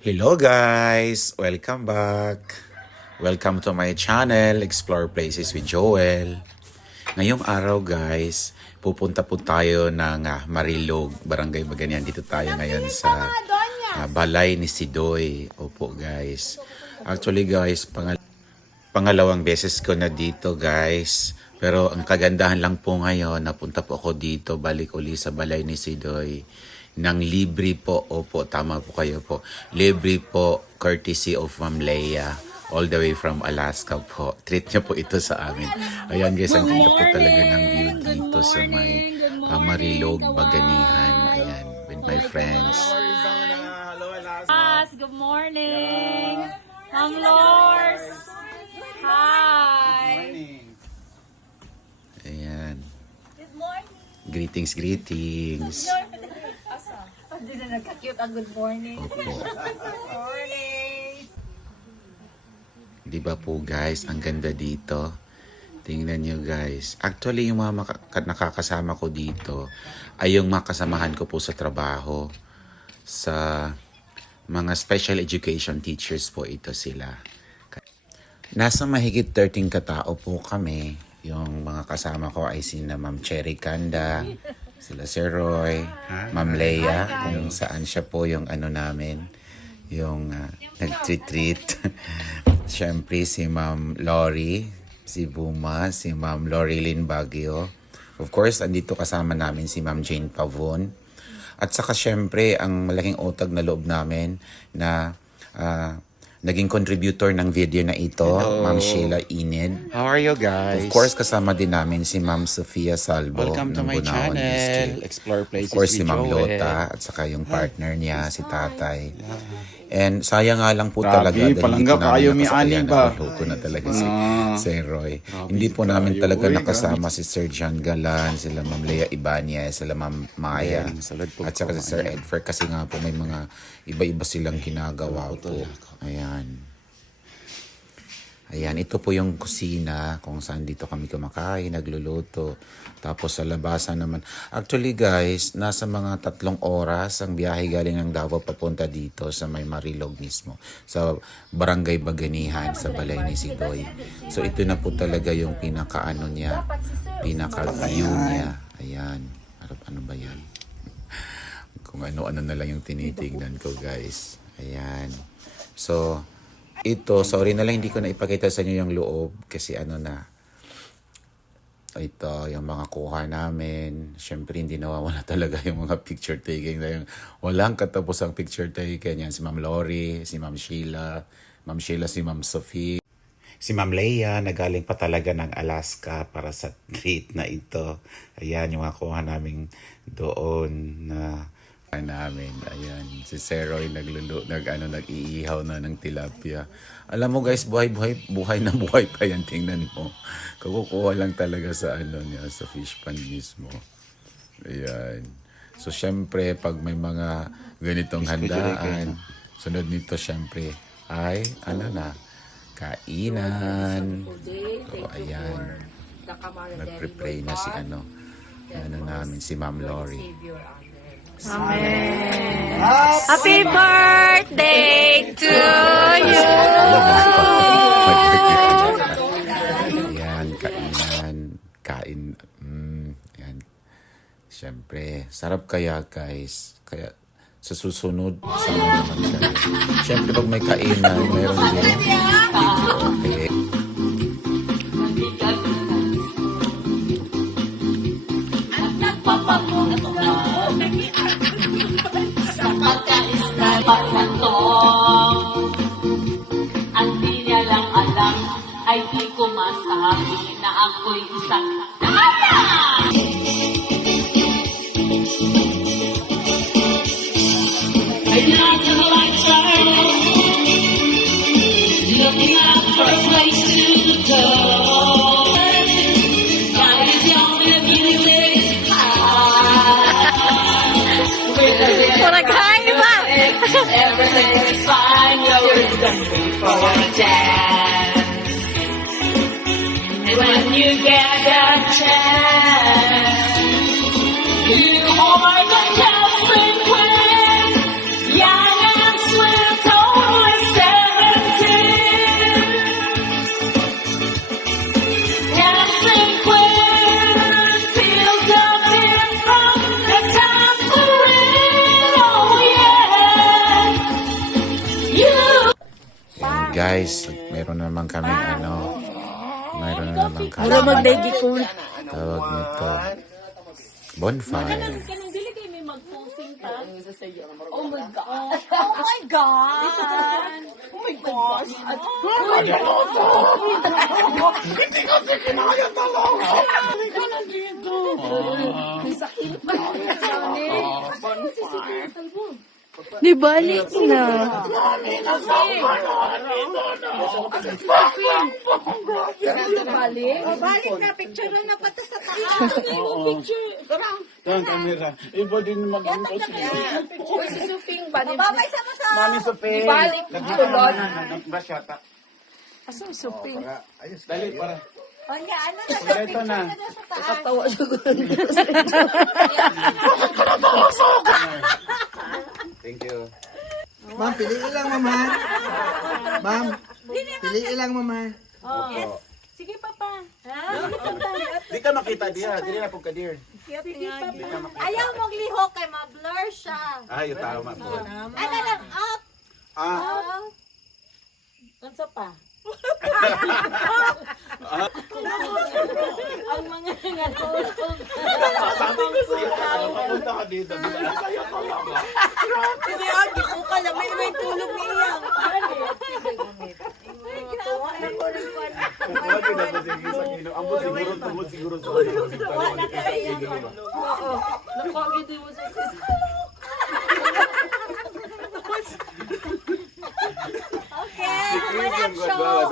Hello guys! Welcome back! Welcome to my channel, Explore Places with Joel. Ngayong araw guys, pupunta po tayo ng Marilog, Barangay Baganian. Dito tayo ngayon sa balay ni Sidoy. Opo guys. Actually guys, pangalawang beses ko na dito guys. Pero ang kagandahan lang po ngayon, napunta po ako dito, balik uli sa balay ni Sidoy. Nang libre po, opo, tama po kayo po. Libre po, courtesy of Ma'am Leia, all the way from Alaska po. Treat niya po ito sa amin. Ayan guys, ang ganda po talaga ng view dito sa may Marilog, Baganihan. Ayan, with my friends. Good morning, Ma'am Lors. Hi. Ayan. Good morning. Greetings. Hindi na nagka-cute ang good morning. Opo. Morning. Di ba po guys, ang ganda dito. Tingnan nyo guys. Actually, yung mga nakakasama ko dito ay yung makasamahan ko po sa trabaho. Sa mga special education teachers po ito sila. Nasa mahigit 13 katao po kami. Yung mga kasama ko ay sina Ma'am Cherry Kanda, sila Sir Roy, Ma'am Leia, kung saan siya po yung ano namin, yung nag-treat. Siyempre si Ma'am Lori, si Buma, si Ma'am Lorilyn Baguio. Of course, andito kasama namin si Ma'am Jane Pavon. At saka siyempre, ang malaking utag na loob namin na naging contributor ng video na ito, Ma'am Sheila Ined. How are you guys? Of course, kasama din namin si Ma'am Sofia Salvo. Welcome to ng my Bunawan channel, District. Explore Places Of course, si with Ma'am Joel. Lota at saka yung partner niya, si Tatay. And sayang nga lang po Grabe, talaga. palangga kayo, may ani ba? Naluto na talaga si Sir Roy. Hindi po namin talaga nakasama si Sir John Galan, sila Ma'am Leia Ibanez, sila Ma'am Maya, at saka si Sir Edfer. Kasi nga po may mga iba-iba silang ginagawa po. Ayan. Ayan, ito po yung kusina kung saan dito kami kumakain, nagluluto. Tapos sa labasan naman. Actually guys, nasa mga 3 oras ang biyahe galing ng Davao papunta dito sa may Marilog mismo. Sa Barangay Baganihan, sa balay ni Sidoy. So ito na po talaga yung pinaka-ano niya, pinaka-view niya. Ayan. Ano ba yan? Kung ano-ano na lang yung tinitignan ko guys. Ayan. So, ito, sorry na lang hindi ko na ipakita sa inyo yung loob kasi ano na, ito yung mga kuha namin. Siyempre hindi nawawala talaga yung mga picture taking na yung walang katapos ang picture taking. Yan si Ma'am Lori, si Ma'am Sheila, si Ma'am Sophie, si Ma'am Leia na galing pa talaga ng Alaska para sa treat na ito. Ayan yung mga kuha namin doon na namin. Ayan, si Sir Roy nag-iihaw na ng tilapia. Alam mo guys, buhay na buhay pa yan. Tingnan mo. Kukuha lang talaga sa ano niya, sa fish pan mismo. Ayan. So, syempre, pag may mga ganitong handaan, sunod nito, syempre, ay, ano na, kainan. So, ayan. Nag-prepare na si ano namin, si Ma'am Lori. Amen. Happy birthday to you. Ayan, kain. Ayan. Siyempre, sarap kaya guys. Kaya sa susunod, sama naman kayo. Siyempre, pag may kainan, mayroon din video. Okay. Ang di niya lang alam ay di ko masabi na ako'y isang tata! Looking out for a place to go. God is young and music is high. Everything is fine, you're looking for a dance. And when you get a chance, you are the dancing queen, young and sweet. guys, meron naman kaming mayroon na naman kami Wala magdaigi ko. tawag nito bonfire. Kanang dili kayo may mag-posing pa. Oh my God. Oh my God! Oh my gosh. Di balik na. Balik na, picture lang na pati sa taas. Ang camera. Iba din mag-utos. Uy, si Sufing ba? Babay sa mo sa... Mami Sophie. Balik sulod. Brush yata. Asong Sufing? Dali para. O nga, ano na sa Ito picture na. na doon sa taas. Tawa siya ko. Thank you. Ma'am, piliin lang, mama. Ma'am, piliin lang, mama. Sige, Papa. Di ka makita diya. Dili na po ka dear. Ayaw mong liho kay ma-blur siya. Ay, tama po. Ano lang, up. Ah, Unsa pa? Ang mga natulog. sabi ko siya. Papunta ka dito. Hindi, agi ko ka lang. May tulog niya. Ginawa na ko ng kwan. Wala ka dapat sa kino. Ang siguro tungod siguro sa Wala ka iyak. Nakagiti mo sa Okay, kumalat show.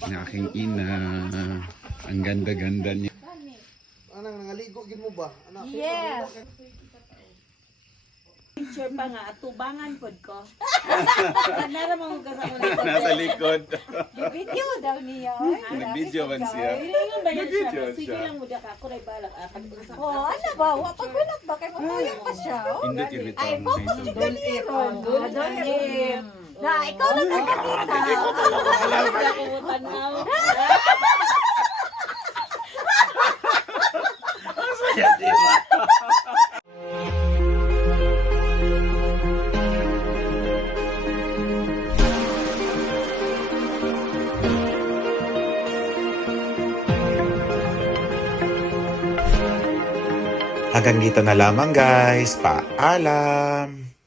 Ang aking ina, ang ganda-ganda niya. Anang nangaligo gid mo ba? Anak. Yes. picture pa nga at tubangan pod ko. Nara mo kasama nito. Nasa likod. Video daw niya. Nag-video man siya. Ilingon ba yan siya? Nag-video Sige siya. lang mo daka ko ray balak akan sa. Oh, ano ba? Pagbilat ba? Kay matayang pa siya. Oh. Indot yung bitaw. Ay, focus yung ganito. Don't Na, ikaw lang nakakita. Wala ko tanaw. Hanggang dito na lamang guys. Paalam!